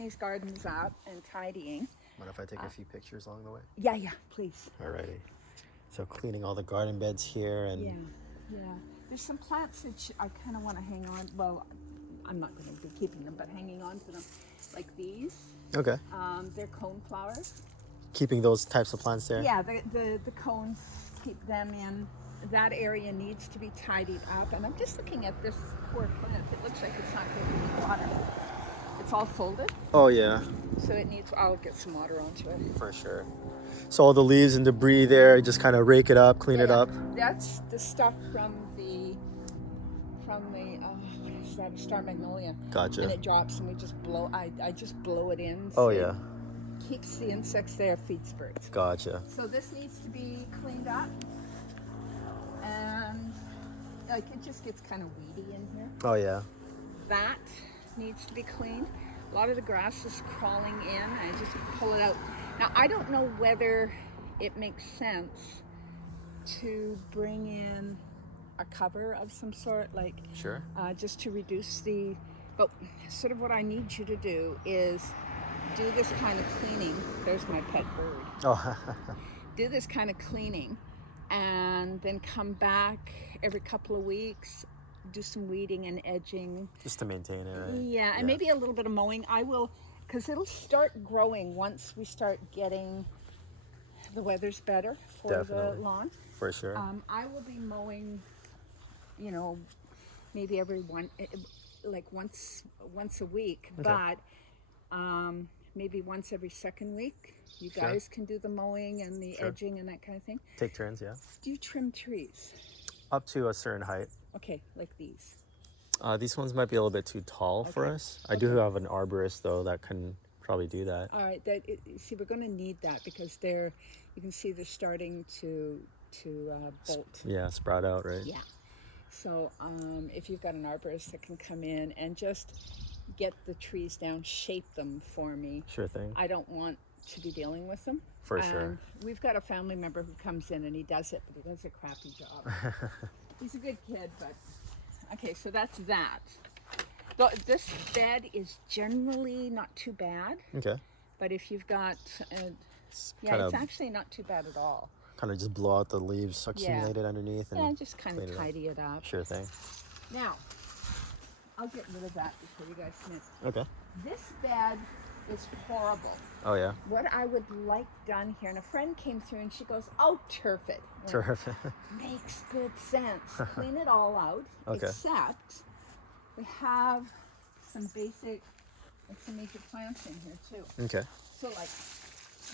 these gardens up and tidying. Mind if I take a few pictures along the way? Yeah, please. Alrighty. So cleaning all the garden beds here and... Yeah. There's some plants that I kind of want to hang on. Well, I'm not going to be keeping them, but hanging on to them. Like these. Okay. They're cone flowers. Keeping those types of plants there? Yeah, the cones, keep them in. That area needs to be tidied up. And I'm just looking at this poor plant. It looks like it's not getting any water. It's all folded. Oh, yeah. So it needs, I'll get some water onto it. For sure. So all the leaves and debris there, just kind of rake it up, clean it up. That's the stuff from the what is that, a star magnolia. Gotcha. And it drops and we just blow, I just blow it in. Oh, so yeah. It keeps the insects there, feeds birds. Gotcha. So this needs to be cleaned up. And like it just gets kind of weedy in here. Oh, yeah. That needs to be cleaned. A lot of the grass is crawling in. I just pull it out. Now, I don't know whether it makes sense to bring in a cover of some sort, like sure, just to reduce the, but sort of what I need you to do is do this kind of cleaning. There's my pet bird. Oh. Do this kind of cleaning and then come back every couple of weeks, do some weeding and edging. Just to maintain it, right? Yeah, and maybe a little bit of mowing. I will, because it'll start growing once we start getting the weather's better for Definitely. the lawn. For sure. I will be mowing, maybe every once a week, Okay. but maybe once every second week. You Sure. guys can do the mowing and the Sure. edging and that kind of thing. Take turns, yeah. Do you trim trees? Up to a certain height. Okay, like these. These ones might be a little bit too tall for Okay. us. I do have an arborist though that can probably do that. All right, see, we're going to need that because you can see they're starting to bolt. Yeah, sprout out, right? Yeah. So if you've got an arborist that can come in and just get the trees down, shape them for me. Sure thing. I don't want to be dealing with them. For sure. We've got a family member who comes in and he does it, but he does a crappy job. He's a good kid, but okay, so that's that. This bed is generally not too bad. Okay. But if you've got, it's actually not too bad at all. Kind of just blow out the leaves accumulated underneath and just kind of tidy it up. Sure thing. Now, I'll get rid of that before you guys finish. Okay. This bed is horrible. Oh yeah. What I would like done here, and a friend came through and she goes, "Oh, turf it." Turf. Makes good sense. Clean it all out. Okay. Except we have some basic, some major plants in here too. Okay. So like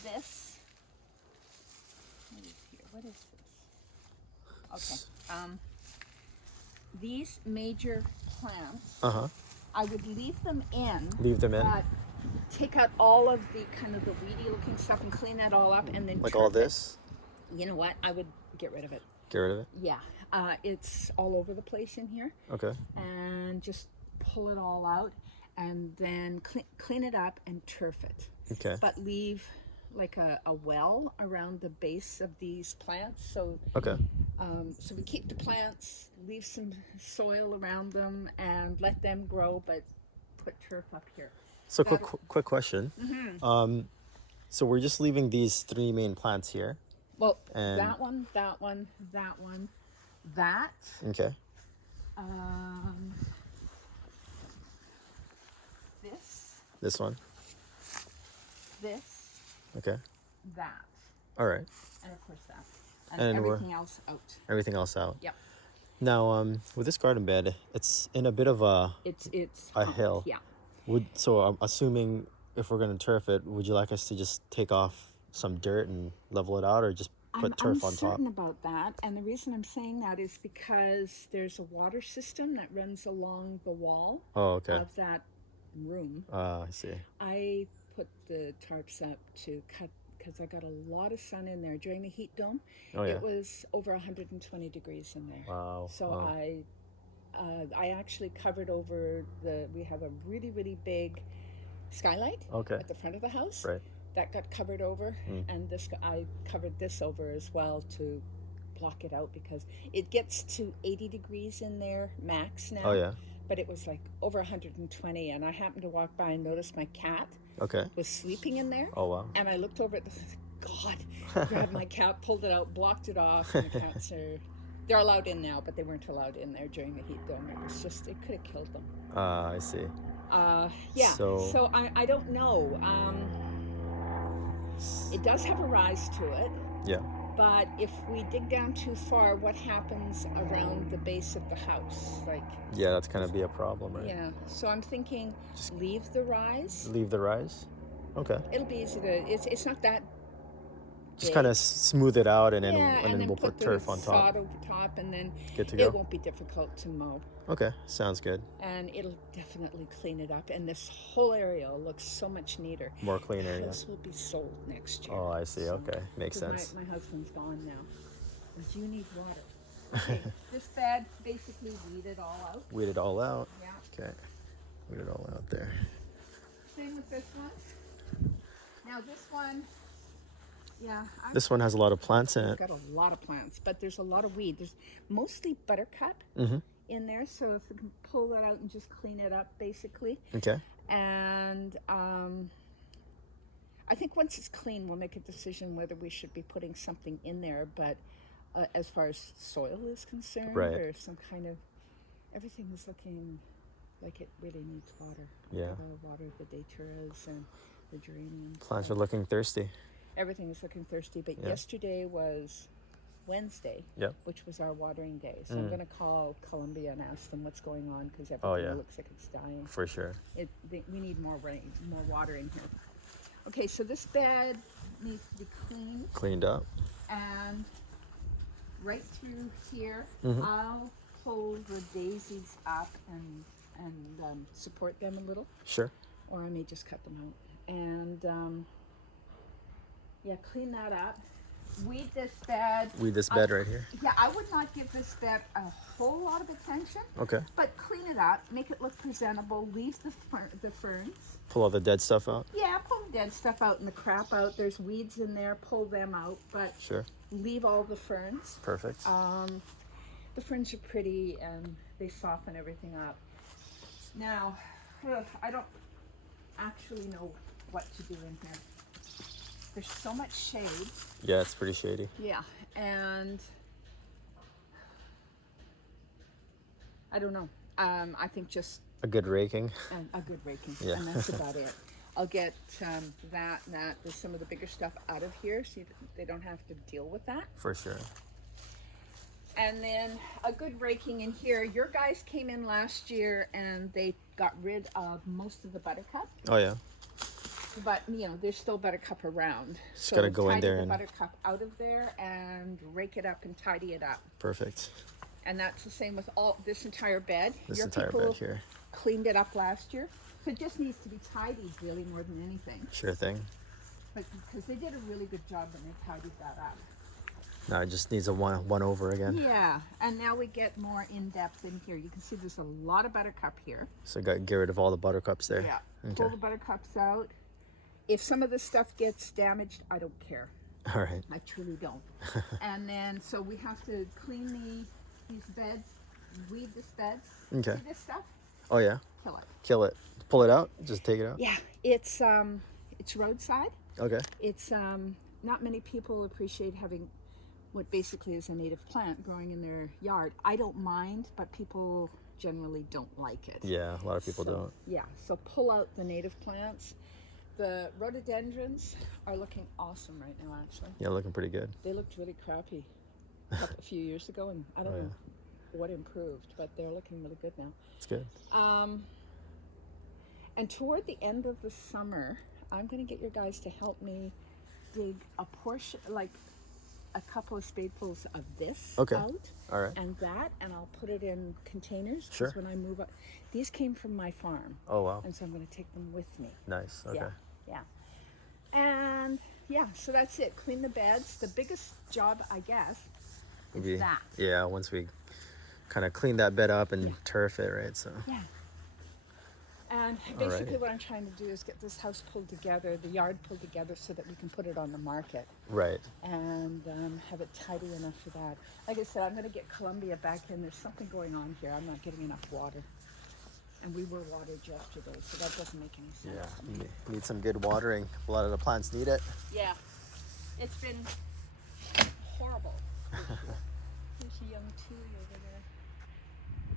this. What is this? Okay. These major plants. I would leave them in. Leave them in. But take out all of the kind of the weedy looking stuff and clean that all up and then like all this? You know what? I would get rid of it. Get rid of it? Yeah. It's all over the place in here. Okay. And just pull it all out and then clean it up and turf it. Okay. But leave like a well around the base of these plants. So okay. So we keep the plants, leave some soil around them and let them grow, but put turf up here. So quick question. Mm-hmm. So we're just leaving these three main plants here. Well, that one, that one, that one, that. Okay. This one. This. Okay. That. All right. And of course that. And everything else out. Everything else out. Yep. Now, with this garden bed, it's in a bit of a hill. Yeah. So I'm assuming if we're going to turf it, would you like us to just take off some dirt and level it out, or just put turf on top? I'm certain about that, and the reason I'm saying that is because there's a water system that runs along the wall of that room. I see. I put the tarps up to cut because I got a lot of sun in there during the heat dome. Oh yeah. It was over 120 degrees in there. Wow. So I actually covered over we have a really, really big skylight at the front of the house. Right. That got covered over, and I covered this over as well to block it out because it gets to 80 degrees in there max now. Oh yeah. but it was like over 120. And I happened to walk by and noticed my cat Okay. was sleeping in there. Oh, wow. And I looked over at the, God, grabbed my cat, pulled it out, blocked it off, and the cats are, they're allowed in now, but they weren't allowed in there during the heat dome. It was just, it could have killed them. I see. Yeah, So- so I don't know. It does have a rise to it, Yeah. but if we dig down too far, what happens around the base of the house? Like, Yeah, that's gonna be a problem, right? yeah, so I'm thinking leave the rise. Leave the rise. Okay. It'll be easy to, it's not that Just big. kind of smooth it out, and then Yeah, and then we'll put put the turf on top. sod over top, and then Good to go. it won't be difficult to mow. Okay, sounds good. And it'll definitely clean it up, and this whole area will look so much neater. More clean area. This will be sold next year. Oh, I see. Okay, makes 'Cause sense. My husband's gone now. But you need water. Okay, this bed basically weed it all out. Weed it all out. Yeah. Okay, weed it all out there. Same with this one. Now this one, yeah. This one has a lot of plants in I've it. got a lot of plants, but there's a lot of weed. There's mostly buttercup in there, so if we can pull that out and just clean it up, basically. Okay. And I think once it's clean, we'll make a decision whether we should be putting something in there. But as far as soil is concerned, Right. or some kind of, everything is looking like it really needs water. Yeah. The water, the daturas and the geraniums. Plants are looking thirsty. Everything is looking thirsty. But Yeah. yesterday was Wednesday, Yep. which was our watering day. So I'm going to call Columbia and ask them what's going on, because everything Oh, yeah. looks like it's dying. For sure. We need more rain, more water in here. Okay, so this bed needs to be cleaned, Cleaned up. and right through here, Mm-hmm. I'll pull the daisies up and support them a little, Sure. or I may just cut them out. And yeah, clean that up. Weed this bed. Weed this bed right here. Yeah, I would not give this bed a whole lot of attention, Okay. but clean it up, make it look presentable. Leave the ferns. Pull all the dead stuff out. Yeah, pull the dead stuff out and the crap out. There's weeds in there. Pull them out, but Sure. leave all the ferns. Perfect. The ferns are pretty and they soften everything up. Now, I don't actually know what to do in here. There's so much shade. Yeah, it's pretty shady. Yeah, and I don't know. I think just A good raking. a good raking, Yeah. and that's about it. I'll get that there's some of the bigger stuff out of here, so they don't have to deal with that. For sure. And then a good raking in here. Your guys came in last year and they got rid of most of the buttercup, Oh, yeah. but there's still buttercup around. Just gotta go in tidy there the and- buttercup out of there and rake it up and tidy it up. Perfect. And that's the same with all this entire bed. This Your entire people bed here. cleaned it up last year, so it just needs to be tidied really more than anything. Sure thing. But because they did a really good job when they tidied that up. Now it just needs a one over again. Yeah, and now we get more in depth in here. You can see there's a lot of buttercup here. So get rid of all the buttercups there. Yeah, Okay. pull the buttercups out. If some of the stuff gets damaged, I don't care. All right. I truly don't. And then, so we have to clean these beds, weed this bed. Okay. See this stuff? Oh, yeah. Kill it. Kill it. Pull it out. Just take it out. Yeah, it's roadside. Okay. It's not many people appreciate having what basically is a native plant growing in their yard. I don't mind, but people generally don't like it. Yeah, a lot of people So, don't. Yeah, so pull out the native plants. The rhododendrons are looking awesome right now, actually. Yeah, looking pretty good. They looked really crappy a few years ago, and I don't Oh, know what improved, but they're looking really good now. It's good. And toward the end of the summer, I'm going to get your guys to help me dig a portion, like a couple of spadefuls of this Okay. out. All right. And I'll put it in containers. 'Cause Sure. when I move up, these came from my farm, Oh, wow. and so I'm going to take them with me. Nice. Okay. Yeah. And yeah, so that's it. Clean the beds. The biggest job, I guess, is Maybe- that. Yeah, once we kind of clean that bed up and turf it, right? So. Yeah. And basically Alrighty. what I'm trying to do is get this house pulled together, the yard pulled together, so that we can put it on the market Right. and have it tidy enough for that. Like I said, I'm going to get Columbia back in. There's something going on here. I'm not getting enough water. And we were watered yesterday, so that doesn't make any sense Yeah, to me. need some good watering. A lot of the plants need it. Yeah, it's been horrible this year. There's a young tuya